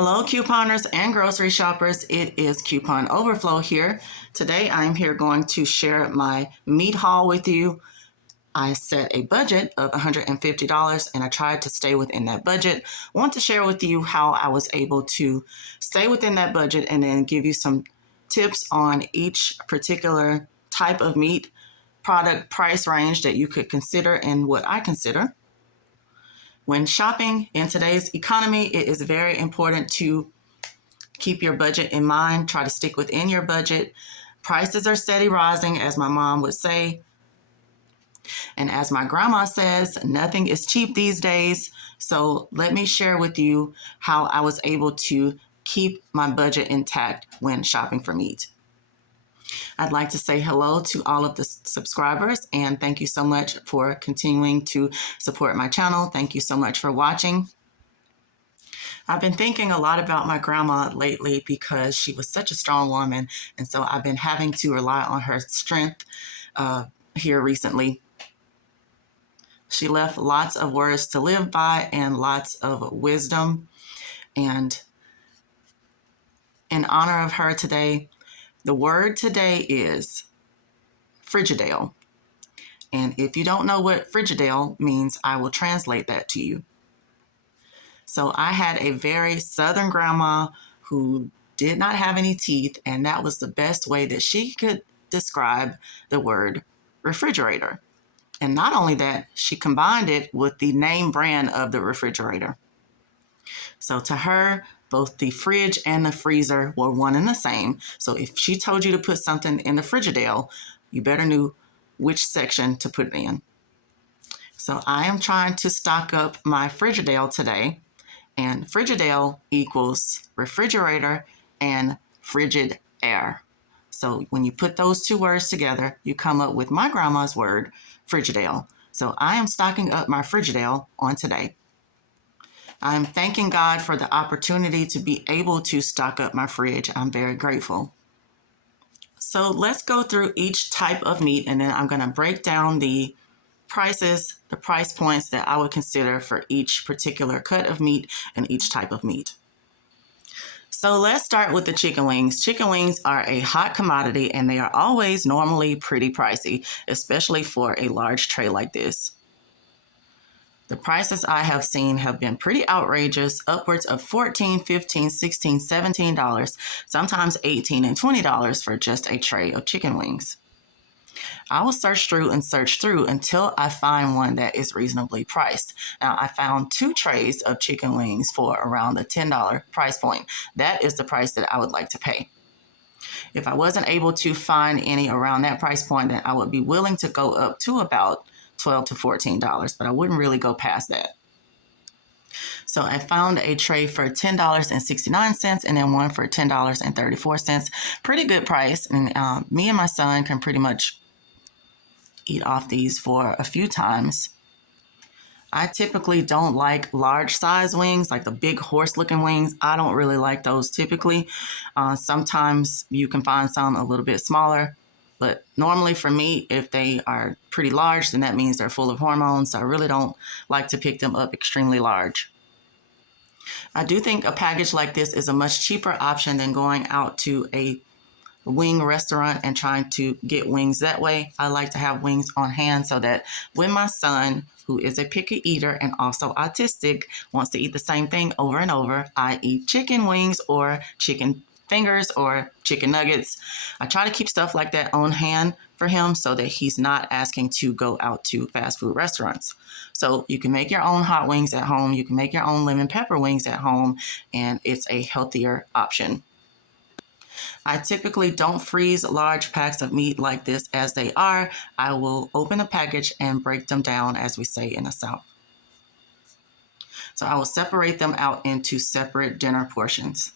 Hello, couponers and grocery shoppers. It is Coupon Overflow here. Today, I'm here going to share my meat haul with you. I set a budget of $150 and I tried to stay within that budget. I want to share with you how I was able to stay within that budget and then give you some tips on each particular type of meat product price range that you could consider and what I consider. When shopping in today's economy, it is very important to keep your budget in mind. Try to stick within your budget. Prices are steady rising, as my mom would say. And as my grandma says, nothing is cheap these days. So let me share with you how I was able to keep my budget intact when shopping for meat. I'd like to say hello to all of the subscribers and thank you so much for continuing to support my channel. Thank you so much for watching. I've been thinking a lot about my grandma lately because she was such a strong woman, and so I've been having to rely on her strength here recently. She left lots of words to live by and lots of wisdom, and in honor of her today, the word today is Frigidaire. And if you don't know what Frigidaire means, I will translate that to you. So I had a very Southern grandma who did not have any teeth, and that was the best way that she could describe the word refrigerator. And not only that, she combined it with the name brand of the refrigerator. So to her, both the fridge and the freezer were one and the same. So if she told you to put something in the Frigidaire, you better knew which section to put it in. So I am trying to stock up my Frigidaire today. And Frigidaire equals refrigerator and frigid air. So when you put those two words together, you come up with my grandma's word, Frigidaire. So I am stocking up my Frigidaire on today. I'm thanking God for the opportunity to be able to stock up my fridge. I'm very grateful. So let's go through each type of meat, and then I'm going to break down the prices, the price points that I would consider for each particular cut of meat and each type of meat. So let's start with the chicken wings. Chicken wings are a hot commodity and they are always normally pretty pricey, especially for a large tray like this. The prices I have seen have been pretty outrageous, upwards of $14, $15, $16, $17, sometimes $18 and $20 for just a tray of chicken wings. I will search through until I find one that is reasonably priced. Now, I found 2 trays of chicken wings for around the $10 price point. That is the price that I would like to pay. If I wasn't able to find any around that price point, then I would be willing to go up to about $12 to $14, but I wouldn't really go past that. So I found a tray for $10.69 and then one for $10.34. Pretty good price. And me and my son can pretty much eat off these for a few times. I typically don't like large size wings, like the big horse looking wings. I don't really like those typically. Sometimes you can find some a little bit smaller, but normally for me, if they are pretty large, then that means they're full of hormones. So I really don't like to pick them up extremely large. I do think a package like this is a much cheaper option than going out to a wing restaurant and trying to get wings that way. I like to have wings on hand so that when my son, who is a picky eater and also autistic, wants to eat the same thing over and over, I eat chicken wings or chicken fingers or chicken nuggets. I try to keep stuff like that on hand for him so that he's not asking to go out to fast food restaurants. So you can make your own hot wings at home. You can make your own lemon pepper wings at home, and it's a healthier option. I typically don't freeze large packs of meat like this as they are. I will open a package and break them down, as we say in the South. So I will separate them out into separate dinner portions.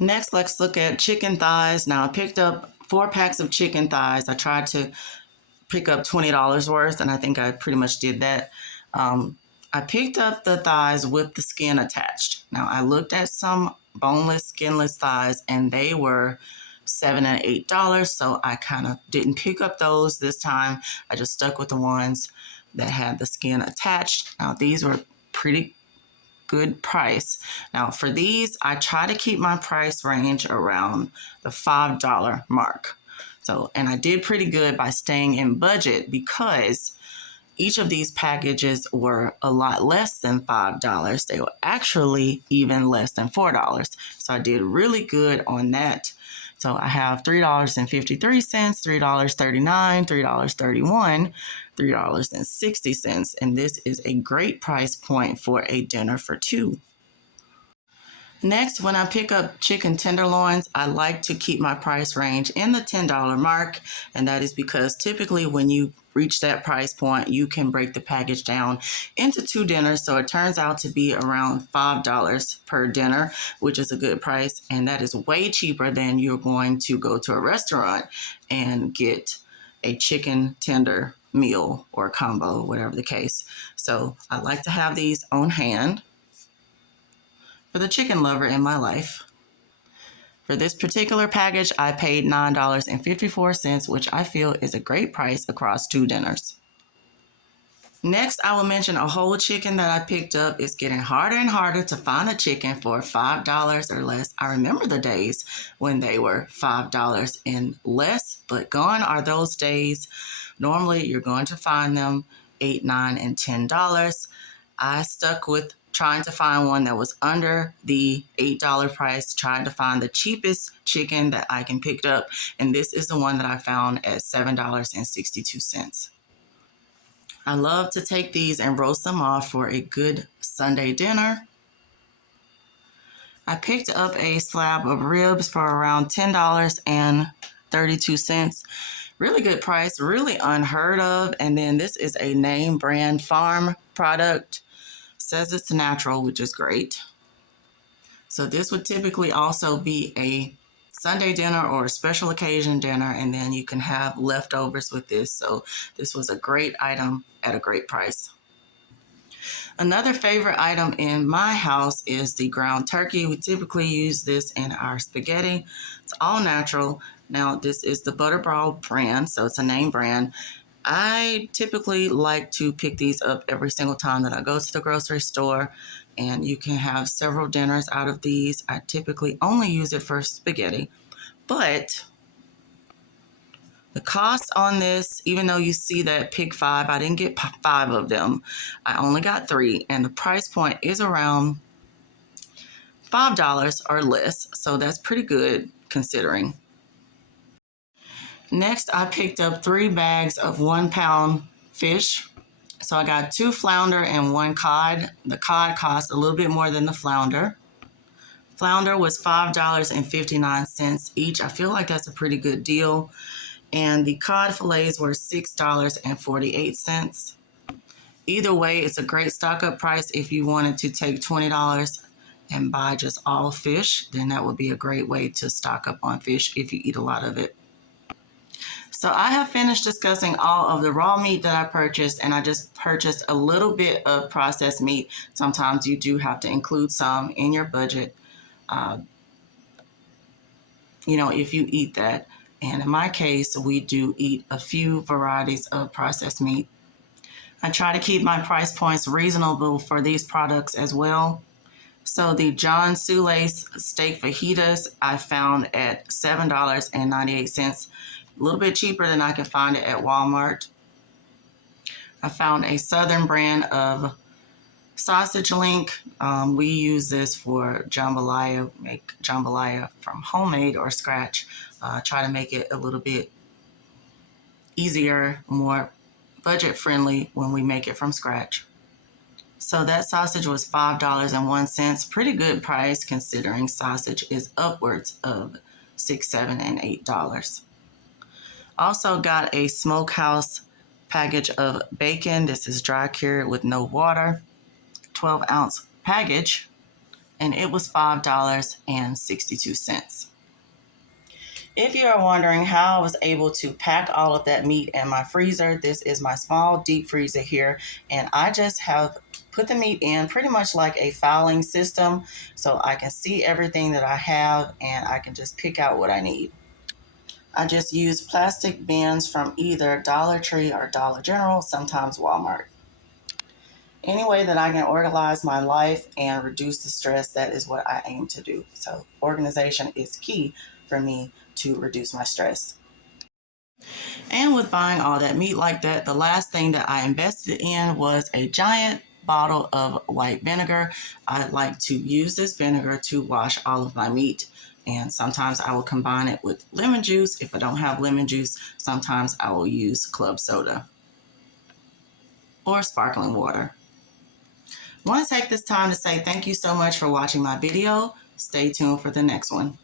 Next, let's look at chicken thighs. Now, I picked up 4 packs of chicken thighs. I tried to pick up $20 worth, and I think I pretty much did that. I picked up the thighs with the skin attached. Now, I looked at some boneless, skinless thighs, and they were $7 and $8, so I kind of didn't pick up those this time. I just stuck with the ones that had the skin attached. Now, these were pretty good price. Now for these, I try to keep my price range around the $5 mark. So, and I did pretty good by staying in budget because each of these packages were a lot less than $5. They were actually even less than $4. So I did really good on that. So I have $3.53, $3.39, $3.31, $3.60, and this is a great price point for a dinner for two. Next, when I pick up chicken tenderloins, I like to keep my price range in the $10 mark, and that is because typically when you reach that price point, you can break the package down into two dinners, so it turns out to be around $5 per dinner, which is a good price, and that is way cheaper than you're going to go to a restaurant and get a chicken tender meal or combo, whatever the case. So I like to have these on hand for the chicken lover in my life. For this particular package, I paid $9.54, which I feel is a great price across two dinners. Next, I will mention a whole chicken that I picked up. It's getting harder and harder to find a chicken for $5 or less. I remember the days when they were $5 and less, but gone are those days. Normally, you're going to find them $8, $9, and $10. I stuck with trying to find one that was under the $8 price, trying to find the cheapest chicken that I can pick up, and this is the one that I found at $7.62. I love to take these and roast them off for a good Sunday dinner. I picked up a slab of ribs for around $10.32. Really good price, really unheard of. And then this is a name brand farm product. Says it's natural, which is great. So this would typically also be a Sunday dinner or a special occasion dinner, and then you can have leftovers with this. So this was a great item at a great price. Another favorite item in my house is the ground turkey. We typically use this in our spaghetti. It's all natural. Now this is the Butterball brand, so it's a name brand. I typically like to pick these up every single time that I go to the grocery store, and you can have several dinners out of these. I typically only use it for spaghetti, but the cost on this, even though you see that pick 5, I didn't get 5 of them. I only got 3, and the price point is around $5 or less, so that's pretty good considering. Next, I picked up 3 bags of 1-pound fish. So I got 2 flounder and 1 cod. The cod cost a little bit more than the flounder. Flounder was $5.59 each. I feel like that's a pretty good deal. And the cod fillets were $6.48. Either way, it's a great stock up price. If you wanted to take $20 and buy just all fish, then that would be a great way to stock up on fish if you eat a lot of it. So I have finished discussing all of the raw meat that I purchased, and I just purchased a little bit of processed meat. Sometimes you do have to include some in your budget, if you eat that. And in my case, we do eat a few varieties of processed meat. I try to keep my price points reasonable for these products as well. So the John Sulace steak fajitas I found at $7.98. A little bit cheaper than I can find it at Walmart. I found a Southern brand of sausage link. We use this for jambalaya, make jambalaya from homemade or scratch. Try to make it a little bit easier, more budget friendly when we make it from scratch. So that sausage was $5.01. Pretty good price considering sausage is upwards of $6, $7, and $8. Also got a smokehouse package of bacon. This is dry cured with no water, 12-ounce package, and it was $5.62. If you are wondering how I was able to pack all of that meat in my freezer, this is my small deep freezer here, and I just have put the meat in pretty much like a filing system so I can see everything that I have and I can just pick out what I need. I just use plastic bins from either Dollar Tree or Dollar General, sometimes Walmart. any way that I can organize my life and reduce the stress, that is what I aim to do. So organization is key for me to reduce my stress. And with buying all that meat like that, the last thing that I invested in was a giant bottle of white vinegar. I like to use this vinegar to wash all of my meat. And sometimes I will combine it with lemon juice. If I don't have lemon juice, sometimes I will use club soda or sparkling water. I want to take this time to say thank you so much for watching my video. Stay tuned for the next one.